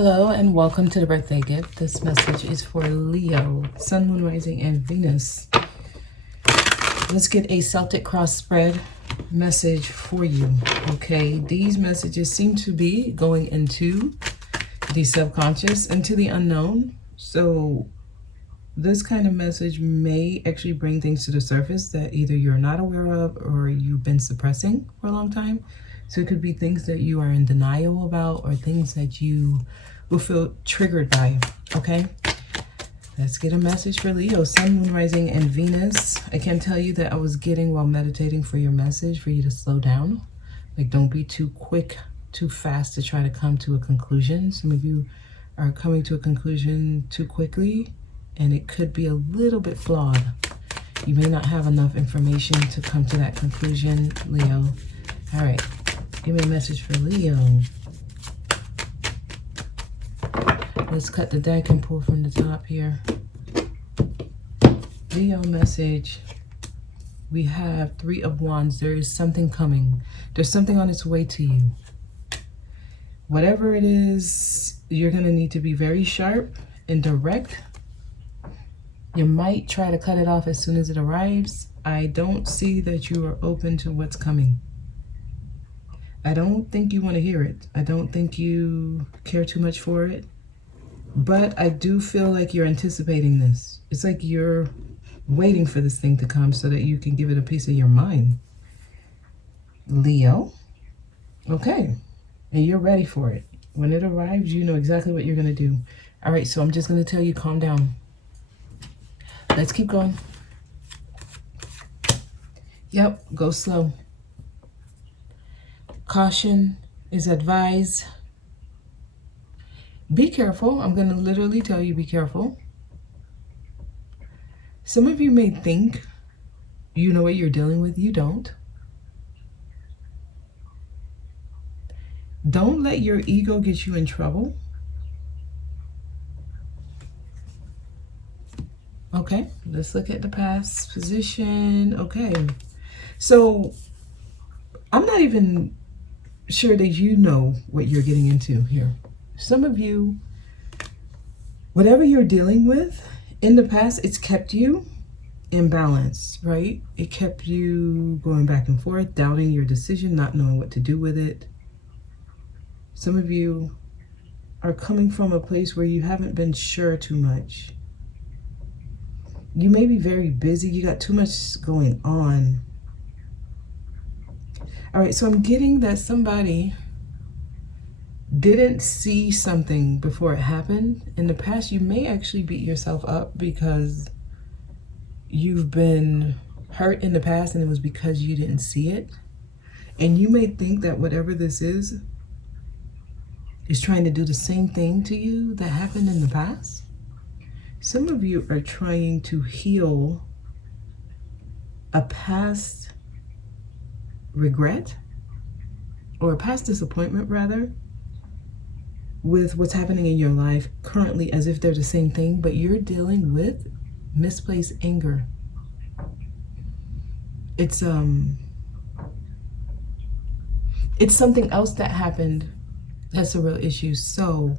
Hello and welcome to the birthday gift. This message is for Leo, Sun, Moon, Rising, and Venus. Let's get a Celtic cross spread message for you. Okay, these messages seem to be going into the subconscious, into the unknown. So this kind of message may actually bring things to the surface that either you're not aware of or you've been suppressing for a long time. So it could be things that you are in denial about or things that you will feel triggered by, okay? Let's get a message for Leo, Sun, Moon, Rising, and Venus. I can tell you that I was getting while meditating for your message for you to slow down. Like, don't be too quick, too fast to try to come to a conclusion. Some of you are coming to a conclusion too quickly, and it could be a little bit flawed. You may not have enough information to come to that conclusion, Leo. All right. Give me a message for Leo. Let's cut the deck and pull from the top here. Leo message. We have Three of Wands. There is something coming. There's something on its way to you. Whatever it is, you're going to need to be very sharp and direct. You might try to cut it off as soon as it arrives. I don't see that you are open to what's coming. I don't think you want to hear it. I don't think you care too much for it. But I do feel like you're anticipating this. It's like you're waiting for this thing to come so that you can give it a piece of your mind. Leo. Okay. And you're ready for it. When it arrives, you know exactly what you're going to do. All right, so I'm just going to tell you, calm down. Let's keep going. Yep, go slow. Caution is advised. Be careful. I'm going to literally tell you, be careful. Some of you may think you know what you're dealing with. You don't. Don't let your ego get you in trouble. Okay, let's look at the past position. Okay, so I'm not even sure that you know what you're getting into here. Some of you, whatever you're dealing with in the past, it's kept you in balance, right? It kept you going back and forth, doubting your decision, not knowing what to do with it. Some of you are coming from a place where you haven't been sure too much. You may be very busy. You got too much going on. All right, so I'm getting that somebody didn't see something before it happened. In the past, you may actually beat yourself up because you've been hurt in the past and it was because you didn't see it. And you may think that whatever this is trying to do the same thing to you that happened in the past. Some of you are trying to heal a past regret or a past disappointment, rather, with what's happening in your life currently as if they're the same thing, but you're dealing with misplaced anger. It's something else that happened that's a real issue. So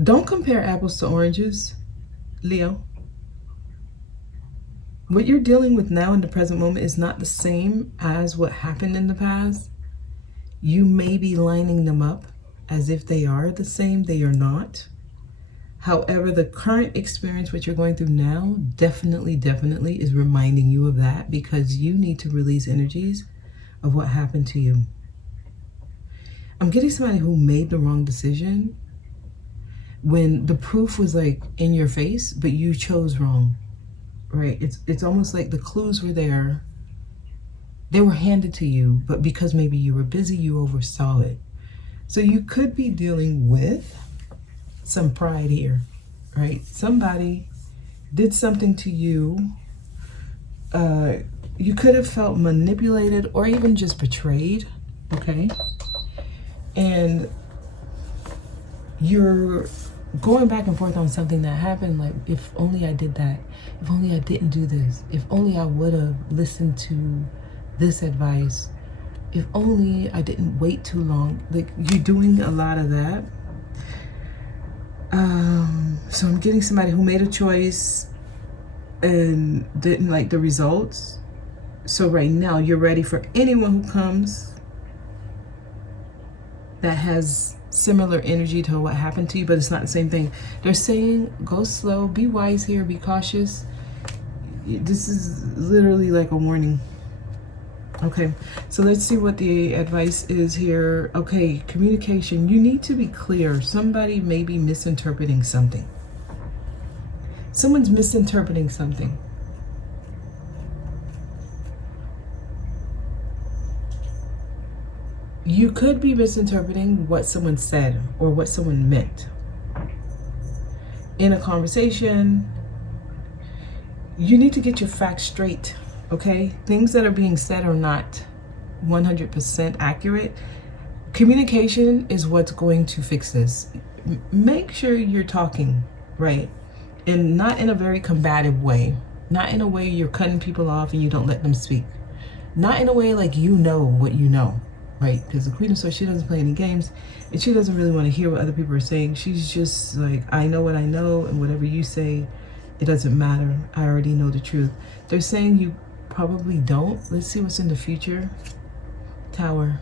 don't compare apples to oranges, Leo. What you're dealing with now in the present moment is not the same as what happened in the past. You may be lining them up as if they are the same. They are not. However, the current experience, what you're going through now, definitely is reminding you of that, because you need to release energies of what happened to you. I'm getting somebody who made the wrong decision when the proof was like in your face, but you chose wrong, right? It's almost like the clues were there. They were handed to you, but because maybe you were busy, you oversaw it. So you could be dealing with some pride here, right? Somebody did something to you. You could have felt manipulated or even just betrayed, okay? And you're going back and forth on something that happened, like, if only I did that, if only I didn't do this, if only I would have listened to this advice, If only I didn't wait too long. Like, you're doing a lot of that. So I'm getting somebody who made a choice and didn't like the results. So right now you're ready for anyone who comes that has similar energy to what happened to you, but it's not the same thing. They're saying go slow, be wise here, be cautious. This is literally like a warning. Okay, so let's see what the advice is here. Okay, communication. You need to be clear. Somebody may be misinterpreting something. Someone's misinterpreting something. You could be misinterpreting what someone said or what someone meant. In a conversation, you need to get your facts straight. Okay, things that are being said are not 100% accurate. Communication is what's going to fix this. Make sure you're talking right, and not in a very combative way, not in a way you're cutting people off and you don't let them speak, not in a way like you know what you know, right? Because the Queen of Swords, she doesn't play any games, and she doesn't really want to hear what other people are saying. She's just like, I know what I know, and whatever you say, it doesn't matter. I already know the truth. They're saying you probably don't. Let's see what's in the future. Tower.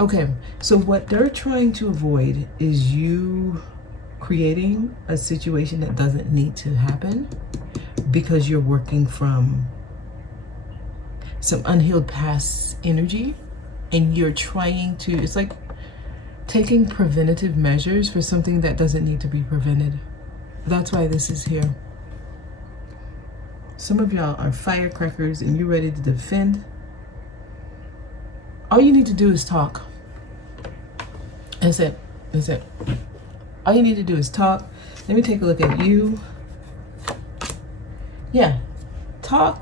Okay, so what they're trying to avoid is you creating a situation that doesn't need to happen because you're working from some unhealed past energy, and you're trying to, it's like taking preventative measures for something that doesn't need to be prevented. That's why this is here. Some of y'all are firecrackers and you're ready to defend. All you need to do is talk. That's it. That's it. All you need to do is talk. Let me take a look at you. Yeah. Talk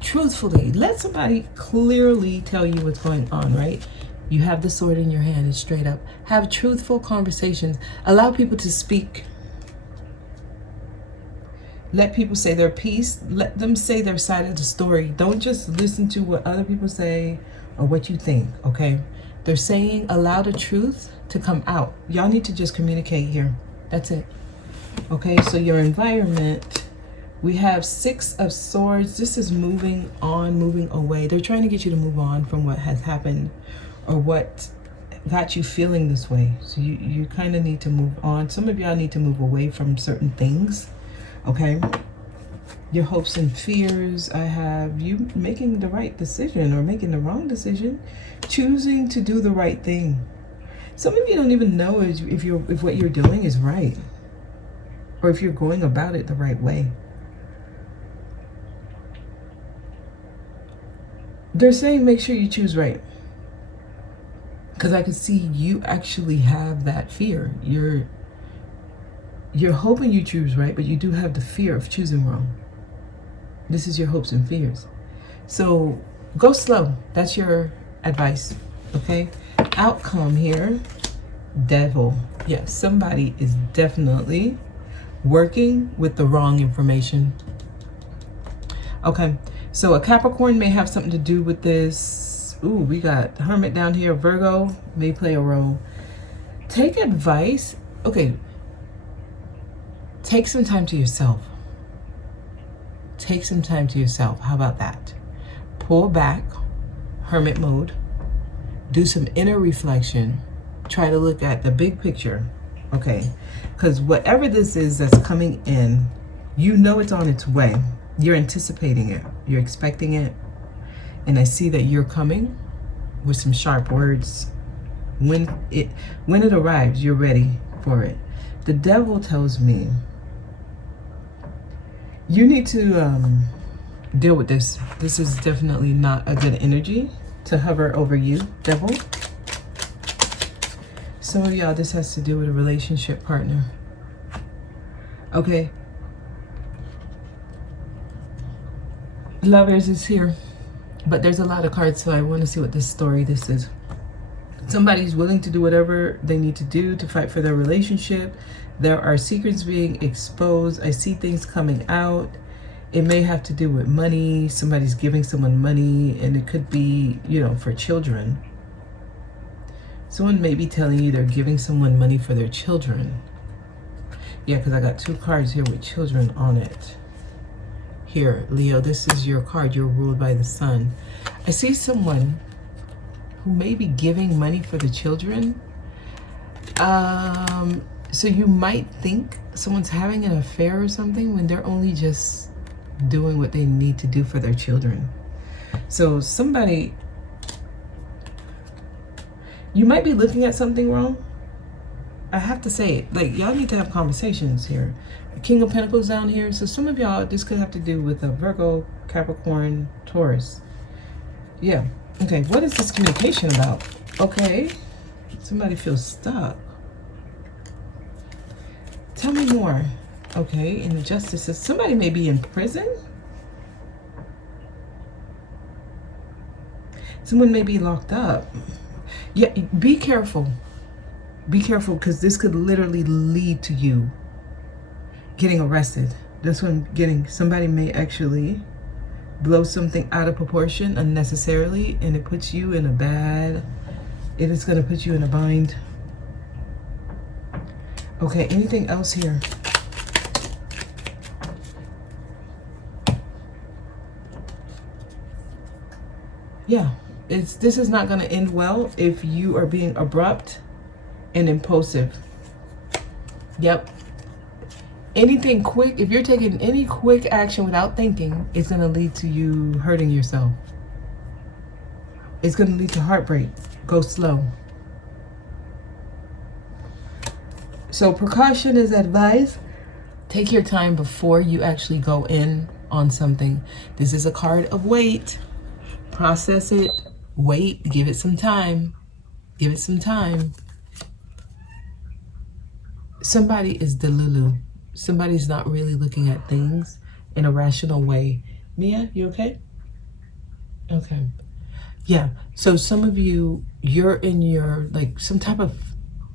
truthfully. Let somebody clearly tell you what's going on, right? You have the sword in your hand. It's straight up. Have truthful conversations. Allow people to speak. Let people say their piece. Let them say their side of the story. Don't just listen to what other people say or what you think, okay? They're saying allow the truth to come out. Y'all need to just communicate here. That's it. Okay, so your environment, we have 6 of Swords. This is moving on, moving away. They're trying to get you to move on from what has happened or what got you feeling this way. So you kind of need to move on. Some of y'all need to move away from certain things. Okay, your hopes and fears. I have you making the right decision or making the wrong decision, choosing to do the right thing. Some of you don't even know if what you're doing is right or if you're going about it the right way. They're saying make sure you choose right, because I can see you actually have that fear. You're hoping you choose right, but you do have the fear of choosing wrong. This is your hopes and fears. So go slow. That's your advice, okay? Outcome here, Devil. Yes, somebody is definitely working with the wrong information. Okay, so a Capricorn may have something to do with this. Ooh, we got Hermit down here. Virgo may play a role. Take advice. Okay. Take some time to yourself. Take some time to yourself. How about that? Pull back, hermit mode. Do some inner reflection. Try to look at the big picture, okay? Because whatever this is that's coming in, you know it's on its way. You're anticipating it. You're expecting it. And I see that you're coming with some sharp words. When it arrives, you're ready for it. The Devil tells me you need to deal with this. This is definitely not a good energy to hover over you, Devil. Some of y'all, this has to do with a relationship partner. Okay. Lovers is here, but there's a lot of cards, so I want to see what this is. Somebody's willing to do whatever they need to do to fight for their relationship. There are secrets being exposed. I see things coming out. It may have to do with money. Somebody's giving someone money, and it could be, you know, for children. Someone may be telling you they're giving someone money for their children. Yeah, because I got 2 cards here with children on it. Here, Leo, this is your card. You're ruled by the sun. I see someone who may be giving money for the children. So you might think someone's having an affair or something when they're only just doing what they need to do for their children. So somebody, you might be looking at something wrong. I have to say it. Like, y'all need to have conversations here. King of Pentacles down here. So some of y'all, this could have to do with a Virgo, Capricorn, Taurus. Yeah. Okay, what is this communication about? Okay. Somebody feels stuck. Tell me more. Okay, in the justices, somebody may be in prison. Someone may be locked up. Yeah, be careful. Be careful, because this could literally lead to you getting arrested. This one, somebody may actually blow something out of proportion unnecessarily, and it puts you in it is going to put you in a bind. Okay, anything else here? Yeah, this is not going to end well if you are being abrupt and impulsive. Yep. Anything quick, if you're taking any quick action without thinking, it's going to lead to you hurting yourself. It's going to lead to heartbreak. Go slow. So precaution is advised. Take your time before you actually go in on something. This is a card of wait. Process it. Wait. Give it some time. Give it some time. Somebody is delulu. Somebody's not really looking at things in a rational way. Mia, you okay? Okay. Yeah. So some of you, you're in your, like, some type of,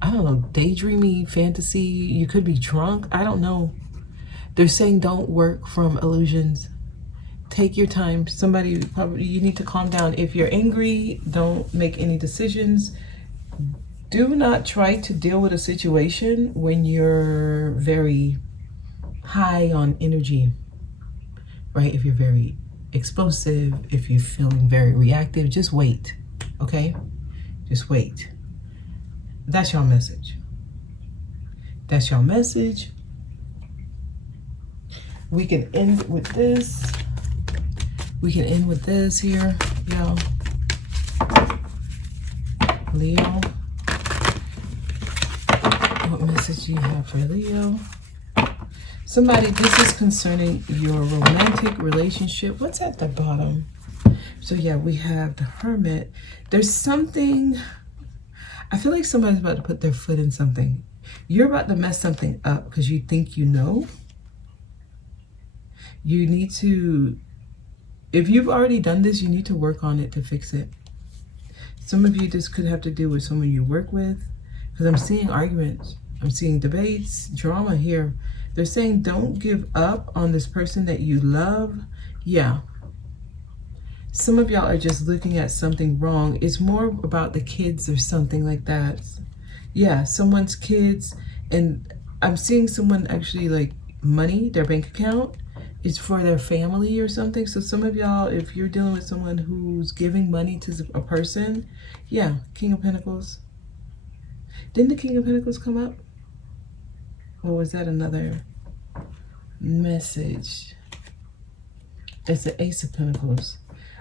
I don't know, daydreamy fantasy. You could be drunk. I don't know. They're saying don't work from illusions. Take your time. Somebody, probably, you need to calm down. If you're angry, don't make any decisions. Do not try to deal with a situation when you're very high on energy, right? If you're very explosive, if you're feeling very reactive, just wait, okay? Just wait. That's your message. That's your message. We can end with this. We can end with this here, y'all. Leo. What message do you have for Leo? Somebody, this is concerning your romantic relationship. What's at the bottom? So yeah, we have the Hermit. There's something, I feel like somebody's about to put their foot in something. You're about to mess something up because you think you know. You need to, if you've already done this, you need to work on it to fix it. Some of you, this could have to do with someone you work with, because I'm seeing arguments. I'm seeing debates, drama here. They're saying don't give up on this person that you love. Yeah. Some of y'all are just looking at something wrong. It's more about the kids or something like that. Yeah, someone's kids. And I'm seeing someone actually, like, money, their bank account is for their family or something. So some of y'all, if you're dealing with someone who's giving money to a person, yeah, King of Pentacles. Didn't the King of Pentacles come up? Or was that another message? It's the Ace of Pentacles.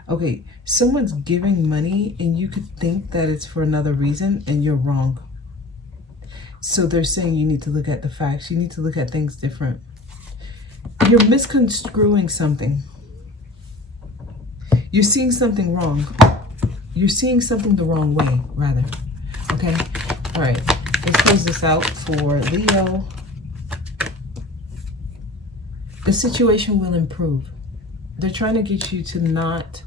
Okay, someone's giving money and you could think that it's for another reason and you're wrong. So they're saying you need to look at the facts. You need to look at things different. You're misconstruing something. You're seeing something wrong. You're seeing something the wrong way, rather. Okay? All right. Let's close this out for Leo. The situation will improve. They're trying to get you to not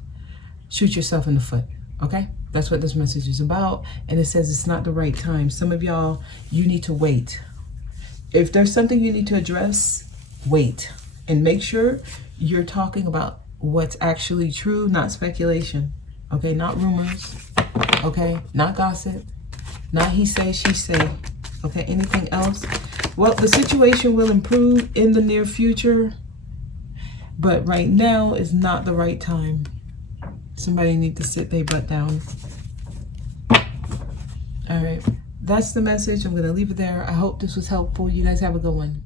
shoot yourself in the foot. Okay? That's what this message is about. And it says it's not the right time. Some of y'all, you need to wait. If there's something you need to address, wait. And make sure you're talking about what's actually true, not speculation. Okay, not rumors. Okay, not gossip. Not he say, she say. Okay, anything else? Well, the situation will improve in the near future, but right now is not the right time. Somebody need to sit their butt down. All right, that's the message. I'm going to leave it there. I hope this was helpful. You guys have a good one.